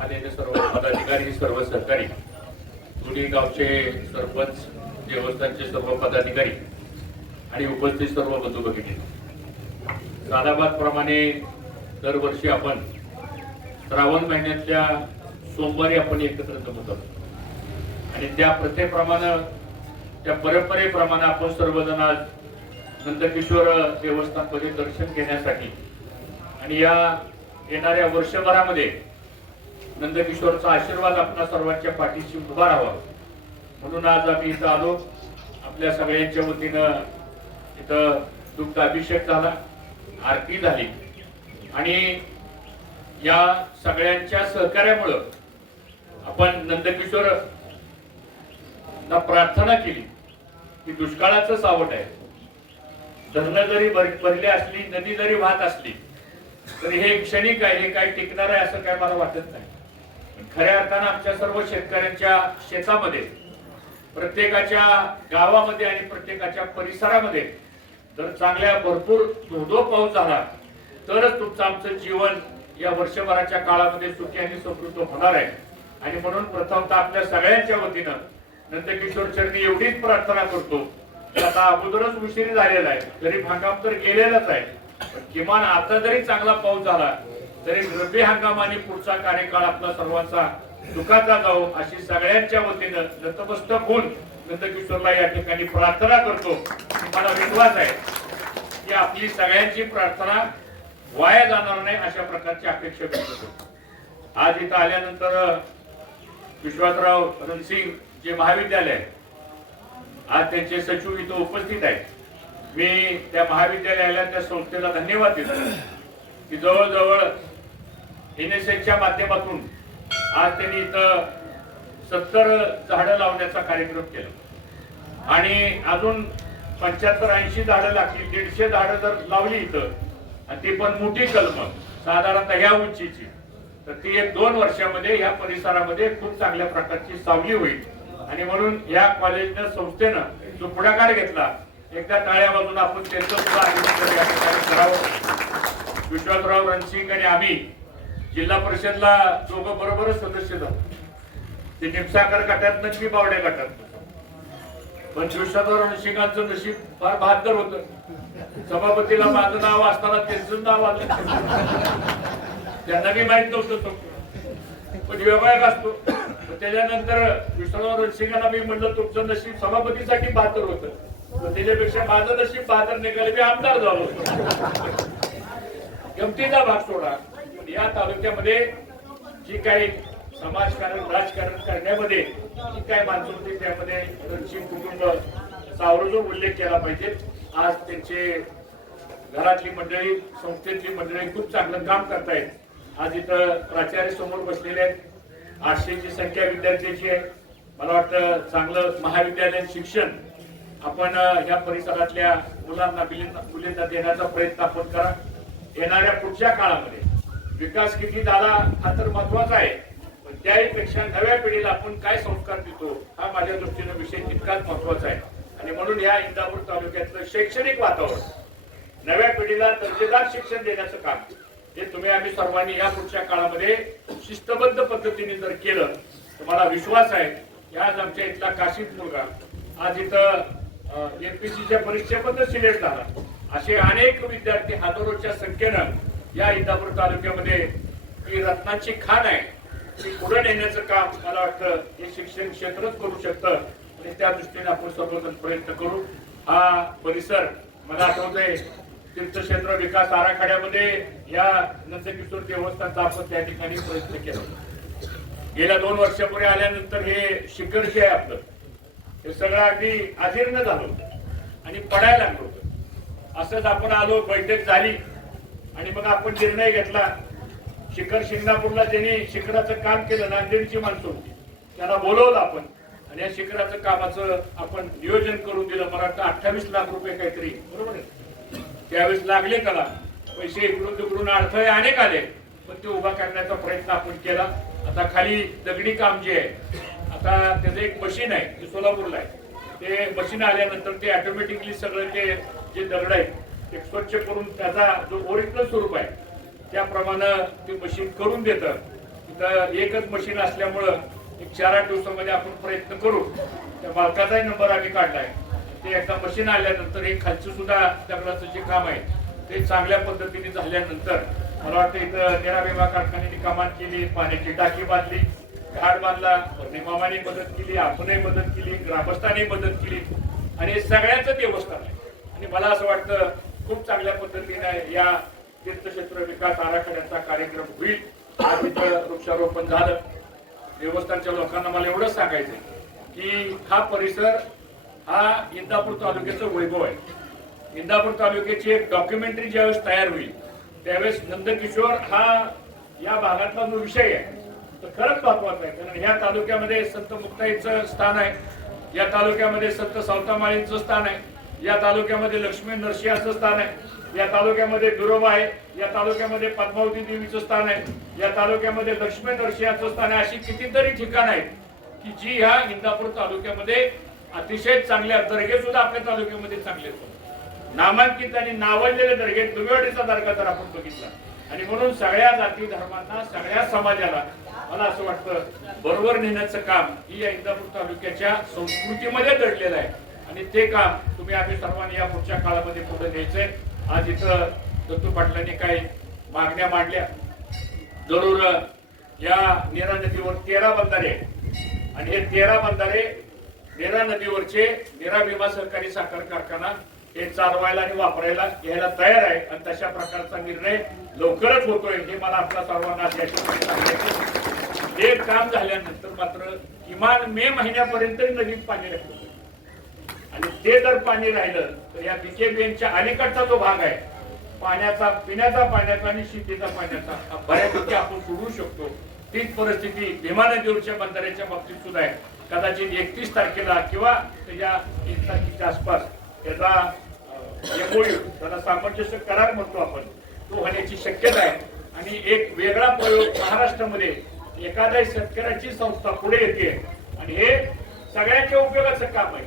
आलेले सर्व पदाधिकारी, सर्व सहकारी, दोन्ही गावचे सरपंच, देवस्थानचे सर्व पदाधिकारी आणि उपस्थित सर्व बंधू भगिनी, सादाबाद प्रमाणे दरवर्षी आपण श्रावण महिन्यातल्या सोमवारी आपण एकत्र जमतो आणि त्या प्रथेप्रमाणे, त्या परंपरेप्रमाणे आपण सर्वजण आज नंदकिशोर देवस्थानमध्ये दर्शन घेण्यासाठी आणि या येणाऱ्या वर्षभरामध्ये नंदकिशोरचा आशीर्वाद आपल्या सर्वांच्या पाठीशी उभा राहावा म्हणून आज आम्ही इथं आलो. आपल्या सगळ्यांच्या वतीनं इथं दुग्ध अभिषेक झाला, आरती झाली आणि या सगळ्यांच्या सहकार्यामुळं आपण नंदकिशोर प्रार्थना केली की दुष्काळाचं सावट आहे, धरणं जरी भरली असली, नदी जरी वाहत असली तरी हे क्षणिक आहे, हे काही टिकणार आहे असं काय मला वाटत नाही. खऱ्या अर्थानं आमच्या सर्व शेतकऱ्यांच्या शेतामध्ये, प्रत्येकाच्या गावामध्ये आणि प्रत्येकाच्या परिसरामध्ये जर चांगल्या भरपूर धोधो पाऊस झाला तरच तुमचं आमचं जीवन या वर्षभराच्या काळामध्ये सुखी आणि समृद्ध होणार आहे. आणि म्हणून प्रथमतः आपल्या सगळ्यांच्या वतीनं नंदकिशोर चरणी एवढीच प्रार्थना करतो की आता अगोदरच उशिरी झालेला आहे, तरी हंगाम तर गेलेलाच आहे, किमान आता जरी चांगला पाऊस झाला तरी रब्बी हंगाम आणि पुढचा कार्यकाळ आपला सर्वांचा सुखाचा जाऊ अशी सगळ्यांच्या वतीनं नतमस्तक होऊन नंदकिशोरला या ठिकाणी प्रार्थना करतो. मला विश्वास आहे की आपली सगळ्यांची प्रार्थना वाया जाणार नाही अशा प्रकारची अपेक्षा व्यक्त करतो. आज इथं आल्यानंतर विश्वासराव रणसिंग जे महाविद्यालय आहे, आज त्यांचे सचिव इथं उपस्थित आहेत. मी त्या महाविद्यालयाला, त्या संस्थेला धन्यवाद देतो की जवळजवळ एनएसएसच्या माध्यमातून आज त्यांनी इथं 70 झाडं लावण्याचा कार्यक्रम केला आणि अजून 75-80 झाडं लागतील. 150 झाडं जर लावली इथं आणि ती पण मोठी कलम साधारणतः ह्या उंचीची, तर ती 1-2 वर्षामध्ये ह्या परिसरामध्ये खूप चांगल्या प्रकारची सावली होईल. आणि म्हणून या कॉलेजनं, संस्थेनं जो पुढाकार घेतला, एकदा टाळ्या वाजून आपण त्यांचं सुद्धा अभिनंदन या ठिकाणी करावं. विश्वासराव रणसिंग आणि आम्ही जिल्हा परिषदला दोघं बरोबरच सदस्य झालो. ते निमसाकर गटातनं की बावड्या गटात, पण विश्वासराव रणसिंगांचं नशीब फार बहादर होतं. सभापतीला माझं नाव असताना त्यांचं नाव आलं, त्यांना काही माहित नव्हतं, पण व्यवहार असतो. त्याच्यानंतर विश्वासराव रणसिंगांना मी म्हणलं तुमचं नशीब सभापतीसाठी बहादर होतं, त्याच्यापेक्षा माझं नशीब बहादर निघाले, मी आमदार झालो. गमतीचा भाग सोडा, या तालुक्यामध्ये जी काही समाजकारण, राजकारण करण्यामध्ये जी काही माणसं होती त्यामध्ये रणसिंग कुटुंब सावरजून उल्लेख केला पाहिजे. आज त्यांचे घरातली मंडळी, संस्थेतली मंडळी खूप चांगलं काम करतायत. आज इथं प्राचार्य समोर बसलेले आहेत. 800ची संख्या विद्यार्थ्यांची आहे. मला वाटतं चांगलं महाविद्यालयीन शिक्षण आपण या परिसरातल्या मुलींना देण्याचा प्रयत्न आपण करा. येणाऱ्या पुढच्या काळामध्ये विकास किती झाला हा तर महत्वाचा आहे, पण त्याहीपेक्षा नव्या पिढीला आपण काय संस्कार देतो हा माझ्या दृष्टीने विषय तितकाच महत्वाचा आहे. आणि म्हणून या इंदापूर तालुक्यातलं शैक्षणिक वातावरण, नव्या पिढीला दर्जेदार शिक्षण देण्याचं काम हे तुम्ही आम्ही सर्वांनी या पुढच्या काळामध्ये शिस्तबद्ध पद्धतीने जर केलं तर मला विश्वास आहे की आज आमच्या इथला काशीद मुलगा आज इथं एमपीसीच्या परीक्षेमध्ये सिलेक्ट झाला. असे अनेक विद्यार्थी हजारोच्या संख्येनं या इंदापूर तालुक्यामध्ये ही रत्नाची खाण आहे, ती पुढे नेण्याचं काम मला वाटतं हे शिक्षण क्षेत्रच करू शकतं. आणि त्या दृष्टीने आपण सर्वजण प्रयत्न करू. हा परिसर मला आठवतंय तीर्थक्षेत्र विकास आराखड्यामध्ये या नंदकिशोर देवस्थानचा आपण त्या ठिकाणी प्रयत्न केला. गेल्या 2 वर्षापूर्वी आल्यानंतर हे शिखर जे आहे आपलं, हे सगळं अगदी अजीर्ण झालं होतं आणि पडायला लागलं होतं. असंच आपण आलो, बैठक झाली आणि मग आपण निर्णय घेतला. शिखर शिंगणापूरला ज्यांनी शिखराचं काम केलं, नांदेडची माणसं होती, त्यांना बोलवलं आपण आणि या शिखराचं कामाचं आपण नियोजन करून दिलं. मला वाटतं 28 लाख रुपये काहीतरी, बरोबर आहे. त्यावेळेस लागले त्याला पैसे, इकडून तिकडून अडथळे अनेक आले, पण ते उभा करण्याचा प्रयत्न आपण केला. आता खाली दगडी काम जे आहे, आता त्याचं एक मशीन आहे, ते सोलापूरला आहे. ते मशीन आल्यानंतर ते ऑटोमॅटिकली सगळं ते जे दगड आहेत ते स्वच्छ करून त्याचा जो ओरिजिनल स्वरूप आहे त्याप्रमाणे ते मशीन करून देतं. तर एकच मशीन असल्यामुळं एक 4-8 दिवसामध्ये आपण प्रयत्न करू. त्या मालकाचाही नंबर आम्ही काढलाय. ते एकदा मशीन आल्यानंतर हे खालचं सुद्धा दगडाचं जे काम आहे ते चांगल्या पद्धतीने झाल्यानंतर मला वाटतं इथं निरा विमा कारखान्याने कमान केली, पाण्याची टाकी बांधली, घाट बांधला, मामाने मदत केली, आपणही मदत केली, ग्रामस्थांनी मदत केली आणि हे सगळ्यांचं देवस्थान आहे. आणि मला असं वाटतं खूप चांगल्या पद्धतीने या तीर्थक्षेत्र विकास आराखड्याचा कार्यक्रम होईल. आज इथं वृक्षारोपण झालं. देवस्थानच्या लोकांना मला एवढंच सांगायचंय की हा परिसर हा इंदापूर तालुक्याचं वैभव आहे. इंदापूर तालुक्याची एक डॉक्युमेंटरी ज्यावेळेस तयार होईल त्यावेळेस नंदकिशोर हा या भागातला जो विषय आहे तो खरंच महत्वाचा आहे. कारण ह्या तालुक्यामध्ये संत मुक्ताईचं स्थान आहे, या तालुक्यामध्ये संत सावतामाळींचं स्थान आहे, या तालुक्यामध्ये लक्ष्मी नरसिंहाचं स्थान आहे, या तालुक्यामध्ये बिरोबा आहे, या तालुक्यामध्ये पद्मावती देवीचं स्थान आहे, या तालुक्यामध्ये लक्ष्मी नरसिंहाचं स्थान आहे. अशी कितीतरी ठिकाण आहेत की जी ह्या इंदापूर तालुक्यामध्ये अतिशय चांगल्या दर्गे सुद्धा आपल्या तालुक्यामध्ये चांगले आहेत. नामांकित आणि नावाजलेले दर्गे दुर्गवाडीचा दर्गा जर आपण बघितला आणि म्हणून सगळ्या जाती धर्मांना सगळ्या समाजाला मला असं वाटतं बरोबर नेण्याचं काम ही या इंदापूर तालुक्याच्या संस्कृतीमध्ये दडलेलं आहे आणि ते काम तुम्ही आम्ही सर्वांनी या पुढच्या काळामध्ये पुढे न्यायचंय. आज इथं दत्तू पाटलांनी काही मागण्या मांडल्या. जरूर या नेरा नदीवर 13 बंधारे आणि हे 13 बंधारे नेरा नदीवरचे नेरा भीमा सहकारी साखर कारखाना हे चालवायला आणि वापरायला घ्यायला तयार आहे आणि तशा प्रकारचा निर्णय लवकरच होतोय हे मला आपल्या सर्वांना सांगायचं. हे काम झाल्यानंतर मात्र किमान मे महिन्यापर्यंत नदीत पाणी राहिलं आणि ते जर पाणी राहिलं तर या बीकेबीएनच्या अलीकडचा जो भाग आहे पाण्याचा, पिण्याचा पाण्याचा आणि शेतीचा पाण्याचा बऱ्यापैकी आपण सोडू शकतो. तीच परिस्थिती भीमा नदीवरच्या बंधाऱ्याच्या बाबतीत सुद्धा आहे. कदाचित 31 तारखेला किंवा त्याच्या 1 तारखेच्या आसपास त्याचा एमओयू त्याला सामंजस्य करार म्हणतो आपण तो होण्याची शक्यता आहे. आणि एक वेगळा प्रयोग महाराष्ट्रामध्ये एखाद्या शेतकऱ्याची संस्था पुढे येते आणि हे सगळ्यांच्या उपयोगाचं काम आहे.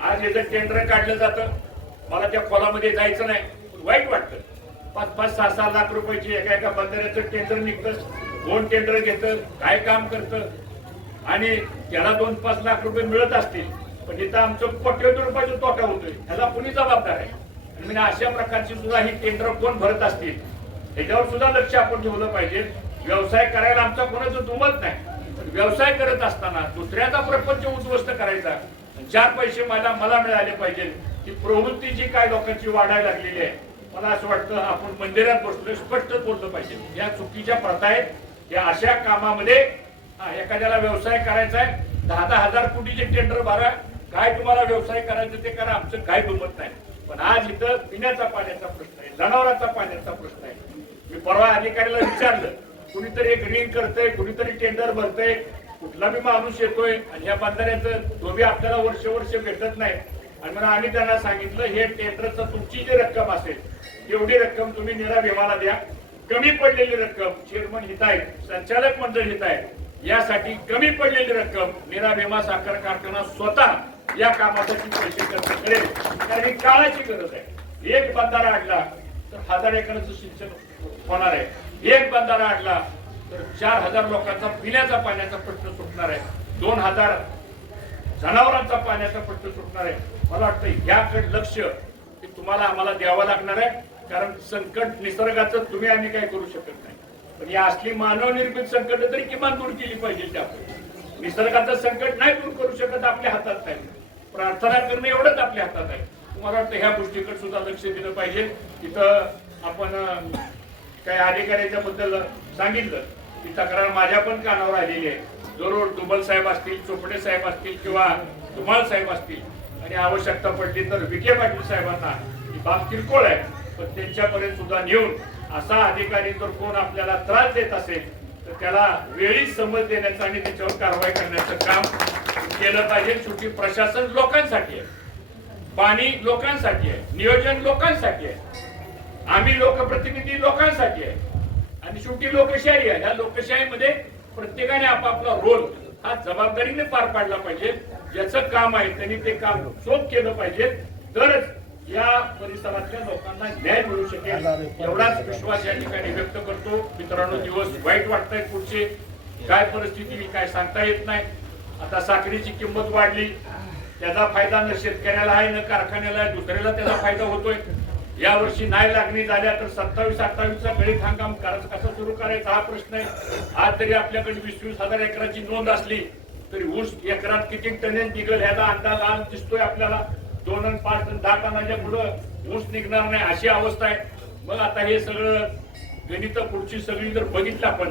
आज याचं टेंडर काढलं जातं. मला त्या खोलामध्ये जायचं नाही, वाईट वाटतं. 5-5, 6-6 लाख रुपयाची एका बंधाऱ्याचं टेंडर निघतं, 2 टेंडर घेतं, काय काम करतं आणि त्याला 2-5 लाख रुपये मिळत असतील पण इथं आमचं कोट्यवधी रुपयाचा तोटा होतोय. ह्याला कुणी जबाबदार आहे? आणि अशा प्रकारची सुद्धा ही टेंडर कोण भरत असतील ह्याच्यावर सुद्धा लक्ष आपण ठेवलं पाहिजे. व्यवसाय करायला आमचा कोणाचं दुमत नाही, पण व्यवसाय करत असताना दुसऱ्याचा प्रपंच उद्ध्वस्त करायचा, 4 पैसे मला मिळाले पाहिजे ही प्रवृत्ती जी काय लोकांची वाढायला लागलेली आहे. मला असं वाटतं आपण मंदिरात बसलोय स्पष्ट बोललं पाहिजे. या चुकीच्या प्रथा आहेत. या अशा कामामध्ये एखाद्याला व्यवसाय करायचा आहे 10-10 हजार कोटीचे टेंडर भरा, काय तुम्हाला व्यवसाय करायचं ते करा, आमचं काय दुमत नाही. पण आज इथं पिण्याचा पाण्याचा प्रश्न आहे, जनावरांचा पाण्याचा प्रश्न आहे. मी परवा अधिकाऱ्याला विचारलं, कुणीतरी एक रिंग करतंय, कुणीतरी टेंडर भरतंय, कुठला बी माणूस येतोय आणि ह्या बंधाऱ्याचं धोबी आपल्याला वर्ष भेटत नाही. आणि म्हणून आम्ही त्यांना सांगितलं हे टेंडरचं तुमची जी रक्कम असेल तेवढी रक्कम तुम्ही निरा भीमाला द्या. कमी पडलेली रक्कम चेअरमन हित आहे, संचालक मंडळ हित आहे, यासाठी कमी पडलेली रक्कम निरा भीमा साखर कारखाना स्वतः या कामासाठी पैसे खर्च करेल. कारण ही काळाची गरज आहे. एक बंधारा आणला तर 1000 एकराचं सिंचन होणार आहे. एक बंधारा आणला तर 4000 लोकांचा पिण्याचा पाण्याचा प्रश्न सुटणार आहे. 2000 जनावरांचा पाण्याचा प्रश्न सुटणार आहे. मला वाटतं याकडे लक्ष तुम्हाला आम्हाला द्यावं लागणार आहे. कारण संकट निसर्गाचं तुम्ही आम्ही काय करू शकत नाही, पण या असली मानवनिर्मित संकट तरी किमान दूर केली पाहिजे. त्यामुळे निसर्गाचं संकट नाही दूर करू शकत, आपल्या हातात नाही. प्रार्थना करणं एवढंच आपल्या हातात आहे. तुम्हाला वाटतं ह्या गोष्टीकडे सुद्धा लक्ष दिलं पाहिजे. इथं आपण काही अधिकाऱ्याच्या बद्दल सांगितलं ती तक्रार माझ्या पण कानावर आलेली आहे. जरूर दुबल साहेब असतील, चोपडे साहेब असतील किंवा धुमाळ साहेब असतील आणि आवश्यकता पडली तर विखे पाटील साहेबांना ही बाब किरकोळ आहे पण त्यांच्यापर्यंत सुद्धा नेऊन असा अधिकारी जर कोण आपल्याला त्रास देत असेल तर त्याला वेळीच समज देण्याचं आणि त्याच्यावर कारवाई करण्याचं काम केलं पाहिजे. शेवटी प्रशासन लोकांसाठी आहे, पाणी लोकांसाठी आहे, नियोजन लोकांसाठी आहे, आम्ही लोकप्रतिनिधी लोकांसाठी आहे आणि शेवटी लोकशाही आहे. या लोकशाहीमध्ये प्रत्येकाने आपापला रोल हा जबाबदारीने पार पाडला पाहिजे. ज्याचं काम आहे त्यांनी ते काम चोख केलं पाहिजे, तरच या परिसरातल्या लोकांना न्याय मिळू शकेल. एवढाच विश्वास या ठिकाणी व्यक्त करतो. मित्रांनो, दिवस वाईट वाटतायत पुढचे. काय परिस्थिती काय सांगता येत नाही. आता साखरेची किंमत वाढली, त्याचा फायदा न शेतकऱ्याला आहे न कारखान्याला आहे, दुसऱ्याला त्याचा फायदा होतोय. या वर्षी नाही लागणी झाल्या तर 27-28चा गळीत हंगाम कसा सुरू करायचा हा प्रश्न आहे. आज तरी आपल्याकडे 20,000 एकराची नोंद असली तरी ऊस एकरात किती टनेज निघेल ह्याचा अंदाज आज दिसतोय आपल्याला. 2 आणि 5 आणि 10 टनाच्या पुढं ऊस निघणार नाही अशी अवस्था आहे. मग आता हे सगळं गणित पुढची सगळी जर बघितलं आपण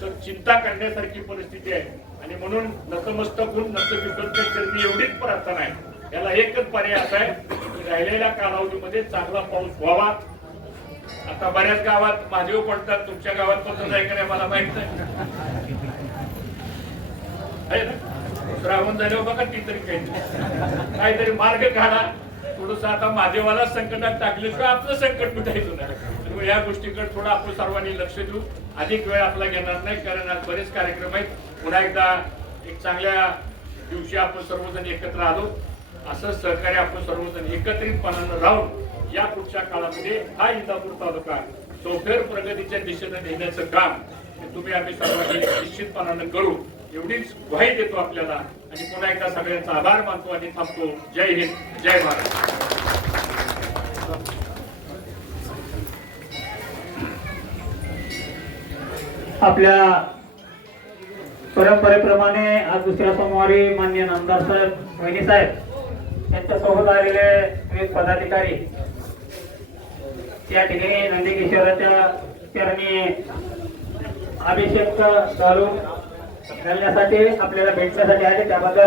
तर चिंता करण्यासारखी परिस्थिती आहे. आणि म्हणून नतमस्तक होऊन नतविकल्प करणे एवढीच प्रार्थना आहे. याला एकच पर्याय असा आहे की राहिलेल्या कालावधीमध्ये चांगला पाऊस व्हावा. आता बऱ्याच गावात महादेव पडतात, तुमच्या गावात पण आहे का नाही मला माहित नाही. श्रावण झाल्यावर बघा ती तरी काहीतरी मार्ग काढा. थोडस आता महादेवाला संकटात टाकल्याशिवाय आपलं संकट मिटायचं नाही. या गोष्टीकडे थोडं आपण सर्वांनी लक्ष देऊ. अधिक वेळ आपला घेणार नाही कारण आज बरेच कार्यक्रम आहेत. पुन्हा एकदा एक चांगल्या दिवशी आपण सर्वजण एकत्र आलो. असं सहकार्य आपण सर्वजण एकत्रितपणानं राहून या पुढच्या काळामध्ये हा इंदापूर तालुका चौफेर प्रगतीच्या दिशेने नेण्याचं काम तुम्ही आम्ही सर्वांनी निश्चितपणानं करू एवढीच ग्वाही देतो आपल्याला. आणि पुन्हा एकदा सगळ्यांचा आभार मानतो आणि थांबतो. जय हिंद, जय महाराष्ट्र. आपल्या परंपरेप्रमाणे आज दुसऱ्या सोमवारी माननीय नामदार साहेब वहिनी साहेब यांच्यासोबत आलेले विविध पदाधिकारी या ठिकाणी नंदीकेश्वराच्या चरणी अभिषेक घालून घालण्यासाठी आपल्याला भेटण्यासाठी आले. त्याबद्दल